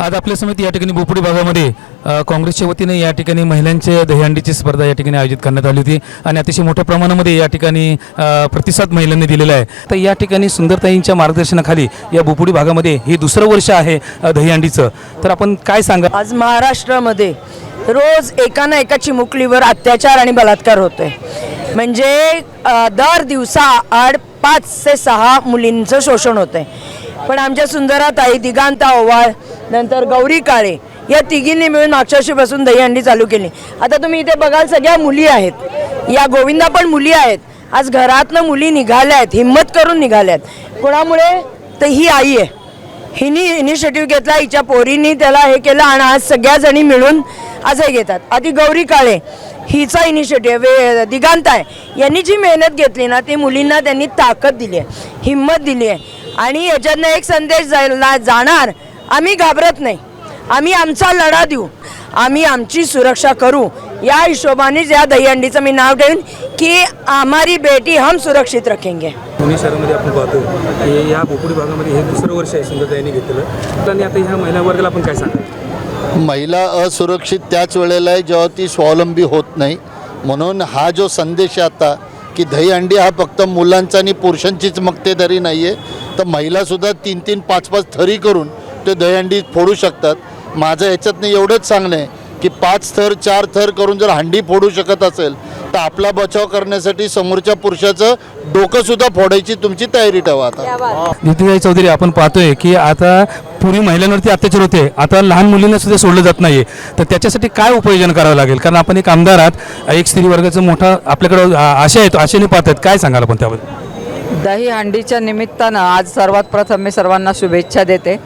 आज आपल्या समिती या ठिकाणी बोपडी भागामध्ये काँग्रेसच्या वतीने या ठिकाणी महिलांच्या दहीहंडीची स्पर्धा या ठिकाणी आयोजित करण्यात आली होती आणि अतिशय मोठ्या प्रमाणामध्ये या ठिकाणी प्रतिसाद महिलांनी दिलेला आहे. तर या ठिकाणी सुंदरताईंच्या मार्गदर्शनाखाली या बोपडी भागामध्ये हे दुसरं वर्ष आहे दहीहंडीचं. तर आपण काय सांगा आज महाराष्ट्रामध्ये रोज एका ना एका चिमुकलीवर अत्याचार आणि बलात्कार होतोय. म्हणजे दर दिवसा आड पाच ते सहा मुलींचं शोषण होतंय. पण आमच्या सुंदराताई दिगांता ओवाळ नंतर गौरी काळे या तिघींनी मिळून मागच्या बसून दहीहंडी चालू केली. आता तुम्ही इथे बघाल सगळ्या मुली आहेत. या गोविंदा पण मुली आहेत. आज घरातनं मुली निघाल्या आहेत हिंमत करून निघाल्या आहेत कोणामुळे? तर ही आई आहे. हिनी इनिशिएटिव्ह घेतला हिच्या पोरींनी त्याला हे केलं आणि आज सगळ्या जणी मिळून आज हे घेतात. आधी गौरी काळे हिचा इनिशिएटिव्ह वे दिगांत आहे यांनी जी मेहनत घेतली ना ती मुलींना त्यांनी ताकद दिली आहे हिंमत दिली आहे. आणि याच्यातनं एक संदेश जाणार. आम्ही घाबरत नाही. आम्ही आमचा लढा देऊ. आम्ही आमची सुरक्षा करू. या हिशोबानेच या दहीहंडीचं मी नाव ठेवीन की हमारी बेटी हम सुरक्षित रखेंगे. पुणे शहरामध्ये आपण पाहतो की या बोपडी भागामध्ये हे दुसरं वर्ष आहे सुंदरताईंनी घेतलेलं. आणि आता ह्या महिला वर्गाला आपण काय सांगा महिला असुरक्षित त्याच वेळेला आहे जेव्हा ती स्वावलंबी होत नाही. म्हणून हा जो संदेश आहे आता की दहीहंडी हा फक्त मुलांचा आणि पुरुषांचीच मक्तेदारी नाही आहे तर महिलासुद्धा तीन तीन पाच पाच थरी करून ते दहीहंडी फोडू शकतात. माझं याच्यातनं एवढंच सांगणं आहे की पाच थर चार थर करून जर हंडी फोडू शकत असेल तर आपला बचाव करण्यासाठी समोरच्या पुरुषाचं डोकंसुद्धा फोडायची तुमची तयारी ठेवा आता. नितीताई चौधरी आपण पाहतोय की आता पूर्वी महिलांवरती अत्याचार होते. आता लहान मुलींना सुद्धा सोडलं जात नाहीये. तर त्याच्यासाठी काय उपाययोजना करावं लागेल? कारण आपण एक आमदार आहात. एक स्त्री वर्गाचं मोठा आपल्याकडं आशा आहे तो आशेने पाहतात. काय सांगाल आपण त्याबद्दल? दही हंडीच्या निमित्तानं आज सर्वात प्रथम मी सर्वांना शुभेच्छा देते.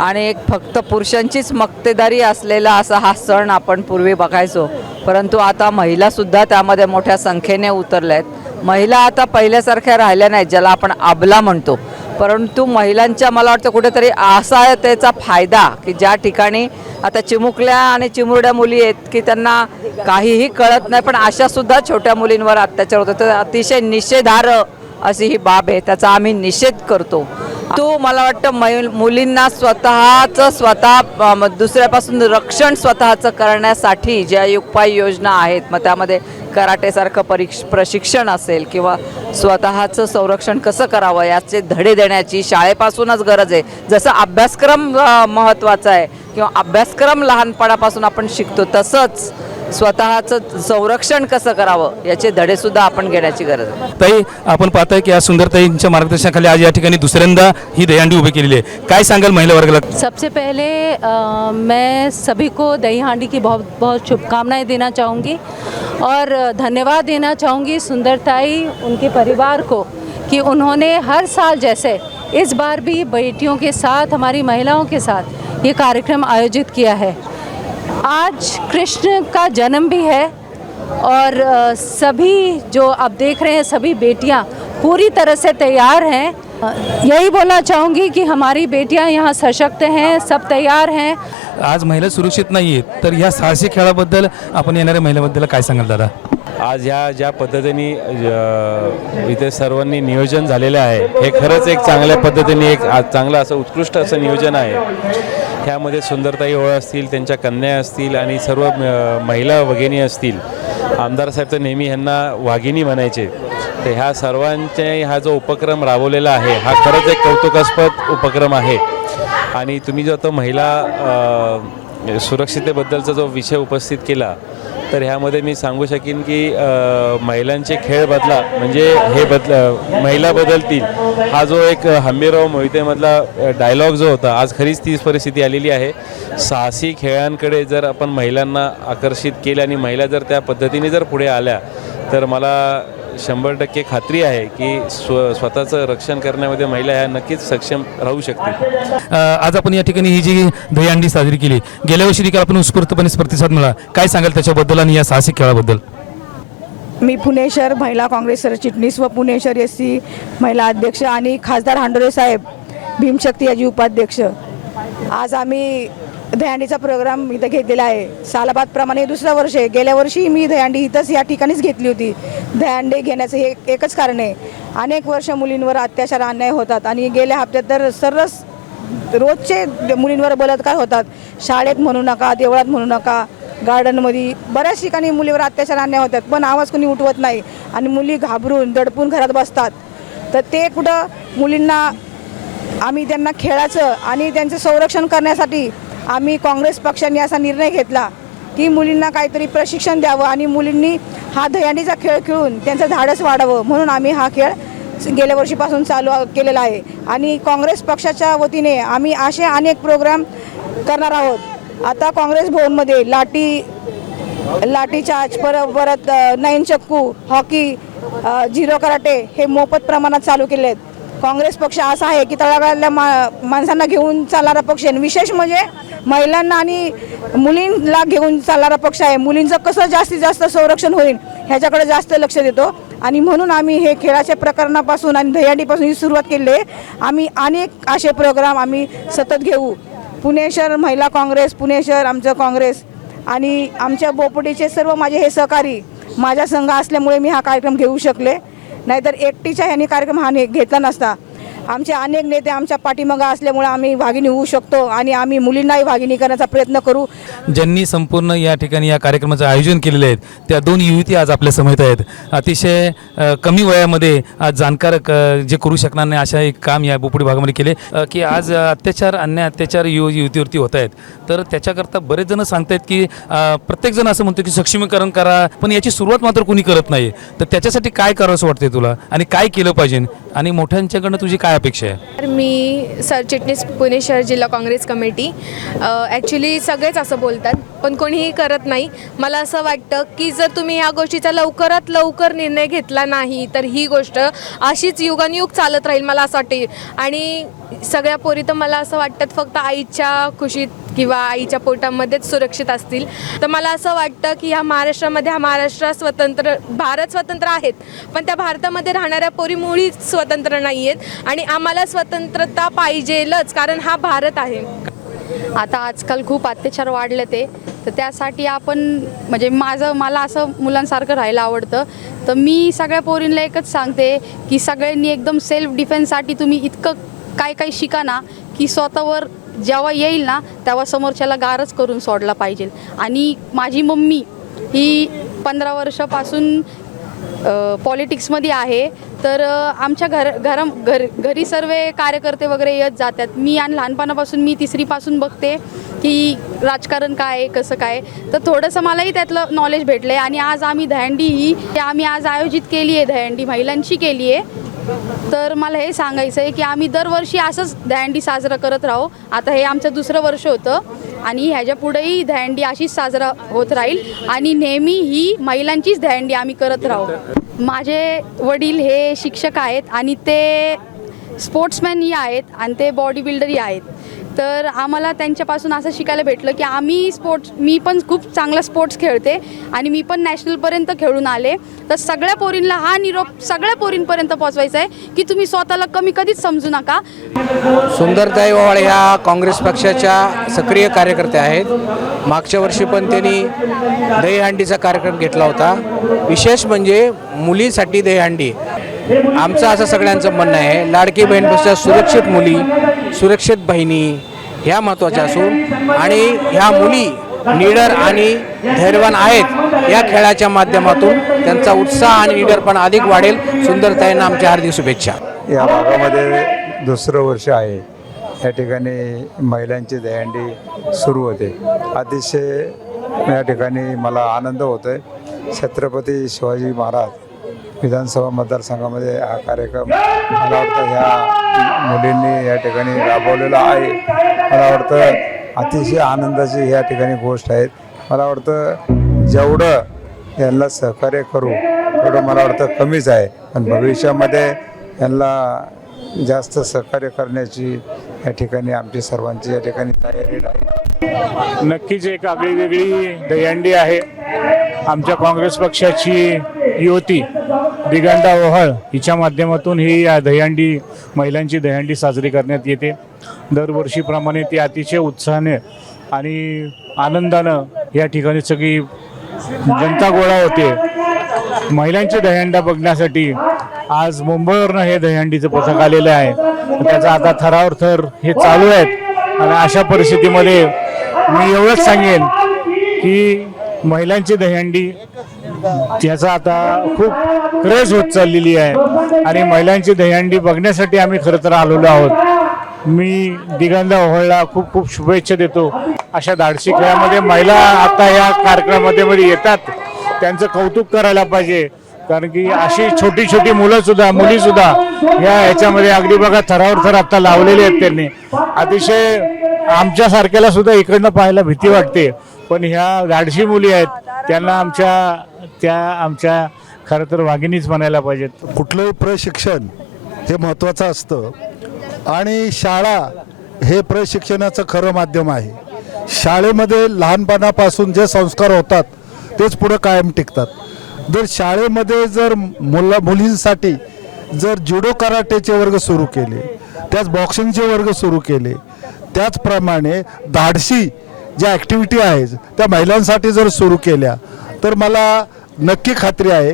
आणि एक फक्त पुरुषांचीच मक्तेदारी असलेला असा हा सण आपण पूर्वी बघायचो. परंतु आता महिलासुद्धा त्यामध्ये मोठ्या संख्येने उतरल्या आहेत महिला आता पहिल्यासारख्या राहिल्या नाहीत ज्याला आपण आबला म्हणतो. परंतु महिलांच्या मला वाटतं कुठेतरी असहायतेचा फायदा की ज्या ठिकाणी आता चिमुकल्या आणि चिमुरड्या मुली आहेत की त्यांना काहीही कळत नाही पण अशासुद्धा छोट्या मुलींवर अत्याचार होतो. तर अतिशय निषेधार्ह अशी ही बाब आहे त्याचा आम्ही निषेध करतो. तो मला वाटतं मुलींना स्वतःचं स्वतः दुसऱ्यापासून रक्षण स्वतःचं करण्यासाठी ज्या उपाययोजना आहेत मग त्यामध्ये कराटेसारखं परीक्ष प्रशिक्षण असेल किंवा स्वतःचं संरक्षण कसं करावं याचे धडे देण्याची शाळेपासूनच गरज आहे. जसं अभ्यासक्रम महत्त्वाचा आहे किंवा अभ्यासक्रम लहानपणापासून आपण शिकतो तसंच स्वतःचं संरक्षण कसं करावं याचे धडेसुद्धा आपण घेण्याची गरज आहे. ताई आपण पाहताय की आज सुंदरताईंच्या मार्गदर्शनाखाली आज या ठिकाणी दुसऱ्यांदा ही दहीहंडी उभी केलेली आहे. काय सांगाल महिला वर्गाला? सबसे पहले मैं सभी को दही हांडी की बहुत बहुत शुभकामनाएं देना चाहूँगी और धन्यवाद देना चाहूँगी सुंदरताई उनके परिवार को कि उन्होंने हर साल जैसे इस बार भी बेटियों के साथ हमारी महिलाओं के साथ ये कार्यक्रम आयोजित किया है। आज कृष्ण का जन्म भी है और सभी जो आप देख रहे हैं सभी बेटियां पूरी तरह से तैयार हैं। यही बोलना चाहूँगी कि हमारी बेटियां यहाँ सशक्त हैं सब तैयार हैं। आज महिला सुरक्षित नाही आहेत तर ह्या साहसी खेळाबद्दल आपण येणाऱ्या महिलाबद्दल काय सांगाल दादा? आज ह्या ज्या पद्धतीने इथे सर्वांनी नियोजन झालेलं आहे हे खरंच एक चांगल्या पद्धतीने एक आज चांगलं असं उत्कृष्ट असं नियोजन आहे. ह्यामध्ये सुंदरताई होळ असतील त्यांच्या कन्या असतील आणि सर्व महिला वगिनी असतील. आमदार साहेब तर नेहमी ह्यांना वाघिणी म्हणायचे. तर ह्या सर्वांचे हा जो उपक्रम राबवलेला आहे हा खरंच एक कौतुकास्पद उपक्रम आहे. आणि तुम्ही जो आता महिला सुरक्षिततेबद्दलचा सुरक्षितेबद्दलचा जो विषय उपस्थित केला तर ह्यामध्ये मी सांगू शकेन की महिलांचे खेळ बदला म्हणजे हे बदल महिला बदलतील हा जो एक हंबीरराव मोहितेमधला डायलॉग जो होता आज खरीच तीच परिस्थिती आलेली आहे. साहसी खेळांकडे जर आपण महिलांना आकर्षित केलं आणि महिला जर त्या पद्धतीने जर पुढे आल्या तर मला शंभर टक्के खात्री आहे की स्व स्वतःचं रक्षण करण्यामध्ये महिला ह्या नक्कीच सक्षम राहू शकतील. आज आपण या ठिकाणी ही जी दहीहंडी साजरी केली गेल्या वर्षी देखील आपण उत्स्फूर्तपणे प्रतिसाद मिळाला. काय सांगाल त्याच्याबद्दल आणि या साहसी खेळाबद्दल? मी पुणे शहर महिला काँग्रेस सरचिटणीस व पुणे शहर एस सी महिला अध्यक्ष आणि खासदार हांडोरे साहेब भीमशक्ती याची उपाध्यक्ष. आज आम्ही दहीहंडीचा प्रोग्राम इथं घेतलेला आहे. सालाबादप्रमाणे हे दुसरं वर्ष आहे. गेल्या वर्षी मी दहीहंडी इथंच या ठिकाणीच घेतली होती. दहीहंडी घेण्याचं हे एकच कारण आहे. अनेक वर्ष मुलींवर अत्याचार अन्याय होतात आणि गेल्या हप्त्यात तर सर्वच रोजचे मुलींवर बलात्कार होतात. शाळेत म्हणू नका देवळात म्हणू नका गार्डनमध्ये बऱ्याच ठिकाणी मुलीवर अत्याचार अन्याय होतात. पण आवाज कोणी उठवत नाही आणि मुली घाबरून दडपून घरात बसतात. तर ते कुठं मुलींना आम्ही त्यांना खेळाचं आणि त्यांचं संरक्षण करण्यासाठी आम्ही काँग्रेस पक्षाने असा निर्णय घेतला की मुलींना काहीतरी प्रशिक्षण द्यावं आणि मुलींनी हा दहीहंडीचा खेळ खेळून त्यांचं धाडस वाढावं म्हणून आम्ही हा खेळ गेल्या वर्षीपासून चालू केलेला आहे. आणि काँग्रेस पक्षाच्या वतीने आम्ही असे अनेक प्रोग्राम करणार आहोत. आता काँग्रेस भवनमध्ये लाठी लाठी चार्ज परत परत अ, नाईन चक्कू हॉकी झिरो कराटे हे मोफत प्रमाणात चालू केले आहेत काँग्रेस पक्ष असा आहे की तळागाळातल्या मा माणसांना घेऊन चालणारा पक्ष आहे. विशेष म्हणजे महिलांना आणि मुलींना घेऊन चालणारा पक्ष आहे. मुलींचं कसं जास्तीत जास्त संरक्षण होईल ह्याच्याकडे जास्त लक्ष देतो. आणि म्हणून आम्ही हे खेळाच्या प्रकरणापासून आणि दहीहंडीपासून ही सुरुवात केली आहे. आम्ही अनेक असे प्रोग्राम आम्ही सतत घेऊ. पुणे शहर महिला काँग्रेस पुणे शहर आमचं काँग्रेस. आणि आमच्या बोपडीचे सर्व माझे हे सहकारी माझ्या संघ असल्यामुळे मी हा कार्यक्रम घेऊ शकले. नाहीतर एकटीच्या ह्याने कार्यक्रम हा घेतला नसता. आमचे अनेक नेते आमच्या पाठीमागा असल्यामुळे आम्ही भागिनी होऊ शकतो आणि आम्ही मुलींनाही भागिनी करण्याचा प्रयत्न करू. ज्यांनी संपूर्ण या ठिकाणी या कार्यक्रमाचं आयोजन केलेले आहेत त्या दोन युवती आज आपल्या समेत आहेत. अतिशय कमी वयामध्ये आज जाणकार क- जे करू शकणार नाही अशा एक काम या बोपुडी भागामध्ये केले की आज अत्याचार अन्याय अत्याचार युव युवतीवरती होत आहेत. तर त्याच्याकरता बरेच जण सांगतायत की प्रत्येकजण प्रत्येक जण असं म्हणतो की सक्षमीकरण करा पण याची सुरुवात मात्र कोणी करत नाही तर त्याच्यासाठी काय करावं असं वाटतंय तुला? आणि काय केलं पाहिजे? आणि मोठ्यांच्याकडनं तुझी काय काय अपेक्षा आहे? तर मी सरचिटणीस पुणे शहर जिल्हा काँग्रेस कमिटी ॲक्च्युली सगळेच असं बोलतात पण कोणीही करत नाही. मला असं वाटतं की जर तुम्ही ह्या गोष्टीचा लवकरात लवकर निर्णय घेतला नाही तर ही गोष्ट अशीच युगानयुग चालत राहील मला असं वाटते. आणि सगळ्या पोरी तर मला असं वाटतं फक्त आईच्या खुशीत किंवा आईच्या पोटामध्येच सुरक्षित असतील. तर मला असं वाटतं की ह्या महाराष्ट्रामध्ये हा महाराष्ट्र स्वतंत्र भारत स्वतंत्र आहेत. पण त्या भारतामध्ये राहणाऱ्या पोरी मुळीच स्वतंत्र नाही आहेत आणि आम्हाला स्वतंत्रता पाहिजेलच कारण हा भारत आहे. आता आजकाल खूप अत्याचार वाढले ते. तर त्यासाठी आपण म्हणजे माझं मला असं मुलांसारखं राहायला आवडतं. तर मी सगळ्या पोरींना एकच सांगते की सगळ्यांनी एकदम सेल्फ डिफेन्ससाठी तुम्ही इतकं काय काय शिका ना की स्वतःवर जेव्हा येईल ना तेव्हा समोरच्याला गारच करून सोडला पाहिजे. आणि माझी मम्मी ही पंधरा वर्षापासून पॉलिटिक्समध्ये आहे. तर आमच्या घर घरा घर घरी सर्व कार्यकर्ते वगैरे येत जातात. मी आणि लहानपणापासून मी तिसरीपासून बघते की राजकारण काय आहे कसं काय तर थोडंसं मलाही त्यातलं नॉलेज भेटलं आहे आणि आज आम्ही दहंडी ही आम्ही आज आयोजित केली आहे दहंडी महिलांची केली आहे. तर मला हे सांगायचं आहे की आम्ही दरवर्षी असंच दहंडी साजरा करत राहू. आता हे आमचं दुसरं वर्ष होतं आणि ह्याच्या पुढेही दहंडी अशीच साजरा होत राहील आणि नेहमी ही महिलांचीच दहंडी आम्ही करत राहू. माझे वडील हे शिक्षक आहेत आणि ते स्पोर्ट्समॅनही आहेत आणि ते बॉडी बिल्डरही आहेत. तर आम्हाला त्यांच्यापासून असं शिकायला भेटलं की आम्ही स्पोर्ट्स मी पण खूप चांगला स्पोर्ट्स खेळते आणि मी पण नॅशनलपर्यंत खेळून आले. तर सगळ्या पोरींना हा निरोप सगळ्या पोरींपर्यंत पोहोचवायचा आहे की तुम्ही स्वतःला कमी कधीच समजू नका. सुंदरताई ओवाळ ह्या काँग्रेस पक्षाच्या सक्रिय कार्यकर्त्या आहेत. मागच्या वर्षी पण त्यांनी दहीहंडीचा कार्यक्रम घेतला होता. विशेष म्हणजे मुलीसाठी दहीहंडी. आमचं असं सगळ्यांचं म्हणणं आहे लाडकी बहीणपेक्षा सुरक्षित मुली सुरक्षित बहिणी ह्या महत्त्वाच्या असून आणि ह्या मुली निडर आणि धैर्यवान आहेत या खेळाच्या माध्यमातून त्यांचा उत्साह आणि निडरपणा अधिक वाढेल. सुंदरताईंना आमच्या हार्दिक शुभेच्छा. या भागामध्ये दुसरं वर्ष आहे. या ठिकाणी महिलांची दहीहंडी सुरू होते. अतिशय या ठिकाणी मला आनंद होतो आहे छत्रपती शिवाजी महाराज विधानसभा मतदारसंघामध्ये हा कार्यक्रम मला वाटतं ह्या मुलींनी या ठिकाणी राबवलेला आहे. मला वाटतं अतिशय आनंदाची ह्या ठिकाणी गोष्ट आहे. मला वाटतं जेवढं यांना सहकार्य करू तेवढं मला वाटतं कमीच आहे. पण भविष्यामध्ये यांना जास्त सहकार्य करण्याची या ठिकाणी आमची सर्वांची या ठिकाणी तयारी राहील. नक्कीच एक आगळी वेगळी दहीहंडी आहे. आमच्या काँग्रेस पक्षाची युवती दिगंडा ओहळ हिच्या माध्यमातून ही या दहीहंडी महिलांची दहीहंडी साजरी करण्यात येते. दरवर्षीप्रमाणे ती अतिशय उत्साहाने आणि आनंदानं या ठिकाणी सगळी जनता गोळा होते. महिलांची दहीहंडा बघण्यासाठी आज मुंबईवरनं हे दहीहंडीचं पथक आलेलं आहे. त्याचा आता थरावर थर हे चालू आहेत. आणि अशा परिस्थितीमध्ये मी एवढंच सांगेन की महिलांची दहीहंडी त्याचा आता खूप क्रेज होत चाललेली आहे. आणि महिलांची दहीहंडी बघण्यासाठी आम्ही खरं तर आलेलो आहोत. मी दिगंधा ओहळला खूप खूप शुभेच्छा देतो. अशा धाडसी खेळामध्ये महिला आता या कार्यक्रमामध्ये मध्ये येतात. त्यांचं कौतुक करायला पाहिजे. कारण की अशी छोटी छोटी मुलं सुद्धा मुली सुद्धा या ह्याच्यामध्ये अगदी बघा थरावर थर आता लावलेले आहेत त्यांनी. अतिशय आमच्यासारख्याला सुद्धा इकडनं पाहायला भीती वाटते. पण ह्या धाडशी मुली आहेत. त्यांना आमच्या त्या आमच्या खरं तर वाघिणीच म्हणायला पाहिजेत. कुठलंही प्रशिक्षण हे महत्त्वाचं असतं. आणि शाळा हे प्रशिक्षणाचं खरं माध्यम आहे. शाळेमध्ये लहानपणापासून जे संस्कार होतात तेच पुढं कायम टिकतात. जर शाळेमध्ये जर मुला मुलींसाठी जर जुडो कराटेचे वर्ग सुरू केले त्याच बॉक्सिंगचे वर्ग सुरू केले त्याचप्रमाणे धाडशी ज्या ॲक्टिव्हिटी आहेत त्या महिलांसाठी जर सुरू केल्या तर मला नक्की खात्री आहे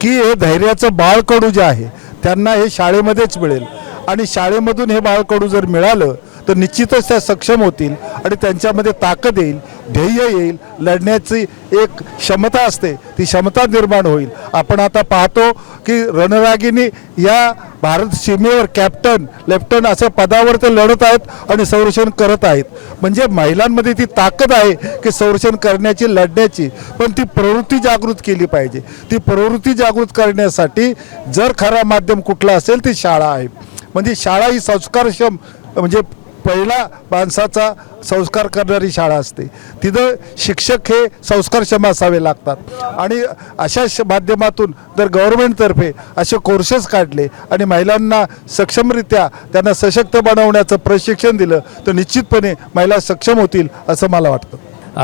की हे धैर्याचं बाळकडू जे आहे त्यांना हे शाळेमध्येच मिळेल. आणि शाळेमधून हे बाळकडू जर मिळालं तर निश्चितच त्या सक्षम होतील आणि त्यांच्यामध्ये ताकद येईल ध्येय येईल लढण्याची एक क्षमता असते ती क्षमता निर्माण होईल. आपण आता पाहतो की रणरागिनी या भारत सीमेवर कॅप्टन लेफ्टनंट अशा पदावर ते लढत आहेत आणि संरक्षण करत आहेत. म्हणजे महिलांमध्ये ती ताकद आहे की संरक्षण करण्याची लढण्याची. पण ती प्रवृत्ती जागृत केली पाहिजे. ती प्रवृत्ती जागृत करण्यासाठी जर खरा माध्यम कुठला असेल ती शाळा आहे. म्हणजे शाळा ही संस्कारक्षम म्हणजे पहिला माणसाचा संस्कार करणारी शाळा असते. तिथं शिक्षक हे संस्कारक्षम असावे लागतात. आणि अशा श- माध्यमातून जर गव्हर्मेंटतर्फे असे कोर्सेस काढले आणि महिलांना सक्षमरित्या त्यांना सशक्त बनवण्याचं प्रशिक्षण दिलं तर निश्चितपणे महिला सक्षम होतील असं मला वाटतं.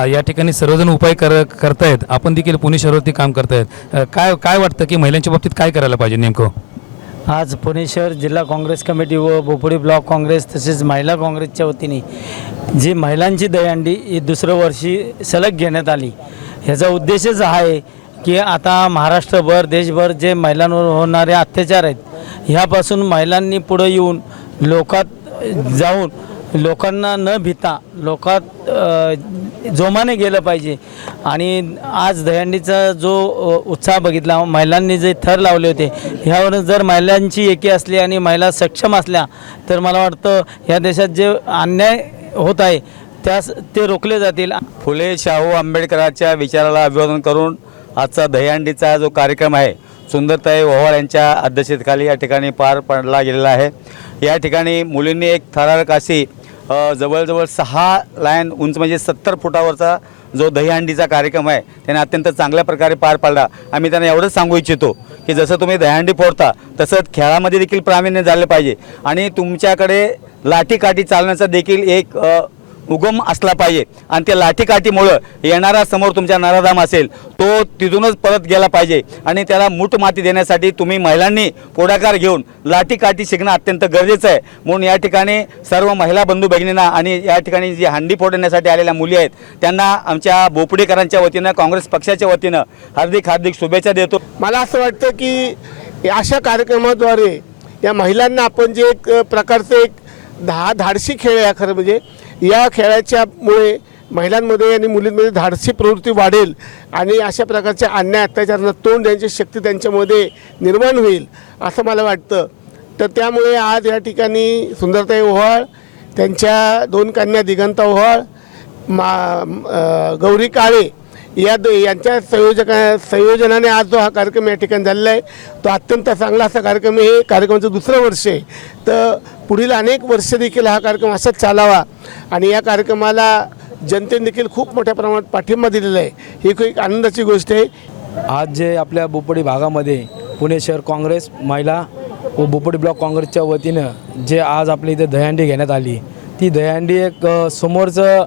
या ठिकाणी सर्वजण उपाय कर करतायत. आपण देखील पुणे शहरावरती काम करतायत. काय काय वाटतं की महिलांच्या बाबतीत काय करायला पाहिजे नेमकं? आज पुणे शहर जिल्हा काँग्रेस कमिटी व बोपोडी ब्लॉक काँग्रेस तसेच महिला काँग्रेसच्या वतीने जी महिलांची दहीहंडी ही दुसरं वर्षी सलग घेण्यात आली. ह्याचा उद्देशच हा आहे की आता महाराष्ट्रभर देशभर जे महिलांवर होणारे अत्याचार आहेत ह्यापासून महिलांनी पुढं येऊन लोकात जाऊन लोकांना न भिता लोकात जोमाने गेलं पाहिजे. आणि आज दहीहंडीचा जो उत्साह बघितला महिलांनी जे थर लावले होते ह्यावरून जर महिलांची एकी असली आणि महिला सक्षम असल्या तर मला वाटतं ह्या देशात जे अन्याय होत आहे त्यास ते रोखले जातील. फुले शाहू आंबेडकरांच्या विचाराला अभिवादन करून आजचा दहीहंडीचा जो कार्यक्रम आहे सुंदरताई ओव्हाळ यांच्या अध्यक्षतेखाली या ठिकाणी पार पडला गेलेला आहे. या ठिकाणी मुलींनी एक थरारक अशी जवळजवळ सहा लाईन उंच म्हणजे सत्तर फुटावरचा जो दहीहंडीचा कार्यक्रम आहे त्याने अत्यंत चांगल्या प्रकारे पार पाडला. आम्ही त्यांना एवढंच सांगू इच्छितो की जसं तुम्ही दहीहंडी फोडता तसंच खेळामध्ये देखील प्रावीण्य झालं पाहिजे. आणि तुमच्याकडे लाठीकाठी चालण्याचा देखील एक उगम असला पाहिजे. आणि त्या लाठीकाठीमुळं येणारा समोर तुमच्या नराधाम असेल तो तिथूनच परत गेला पाहिजे. आणि त्याला मूठ माती देण्यासाठी तुम्ही महिलांनी पुढाकार घेऊन लाठीकाठी शिकणं अत्यंत गरजेचं आहे. म्हणून या ठिकाणी सर्व महिला बंधू भगिनींना आणि या ठिकाणी जी हंडी फोडण्यासाठी आलेल्या मुली आहेत त्यांना आमच्या बोपडेकरांच्या वतीनं काँग्रेस पक्षाच्या वतीनं हार्दिक हार्दिक शुभेच्छा देतो. मला असं वाटतं की अशा कार्यक्रमाद्वारे या महिलांना आपण जे एक प्रकारचं एक धा धाडशी खेळ आहे खरं म्हणजे या खेळाच्यामुळे महिलांमध्ये आणि मुलींमध्ये धाडसी प्रवृत्ती वाढेल आणि अशा प्रकारच्या अन्याय अत्याचारांना तोंड देण्याची शक्ती त्यांच्यामध्ये निर्माण होईल असं मला वाटतं. तर त्यामुळे आज या ठिकाणी सुंदरताई ओहाळ त्यांच्या दोन कन्या दिगंता ओहाळ मा गौरी काळे या द यांच्या संयोजका संयोजनाने आज जो हा कार्यक्रम या ठिकाणी झालेला आहे तो अत्यंत चांगला असा कार्यक्रम हे कार्यक्रमाचं दुसरं वर्ष आहे. तर पुढील अनेक वर्ष देखील हा कार्यक्रम असाच चालावा. आणि या कार्यक्रमाला जनतेने देखील खूप मोठ्या प्रमाणात पाठिंबा दिलेला आहे. ही खूप एक आनंदाची गोष्ट आहे. आज जे आपल्या बोपडी भागामध्ये पुणे शहर काँग्रेस महिला व बोपडी ब्लॉक काँग्रेसच्या वतीनं जे आज आपल्या इथे दहीहंडी घेण्यात आली ती दहीहंडी एक समोरचं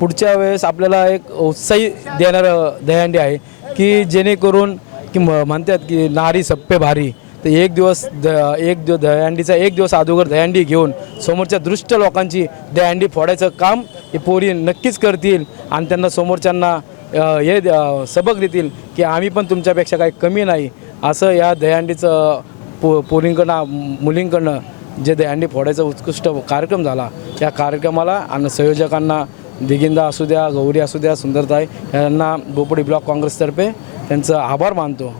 पुढच्या वेळेस आपल्याला एक उत्साही देणारं दहीहंडी आहे की जेणेकरून की म- म्हणतात की नारी सप्पे भारी. तर एक दिवस द एक दिवस दहीहंडीचा एक दिवस अगोदर दहीहंडी घेऊन समोरच्या दृष्ट लोकांची दहीहंडी फोडायचं काम हे पोरी नक्कीच करतील आणि त्यांना समोरच्यांना हे द- सबक देतील की आम्ही पण तुमच्यापेक्षा काही कमी नाही. असं या दहीहंडीचं पो पोरींकडनं मुलींकडनं जे दहीहंडी फोडायचा उत्कृष्ट कार्यक्रम झाला या कार्यक्रमाला आणि संयोजकांना दिगिंदा असू द्या गौरी असू द्या सुंदरताई यांना बोपडी ब्लॉक काँग्रेसतर्फे त्यांचं आभार मानतो.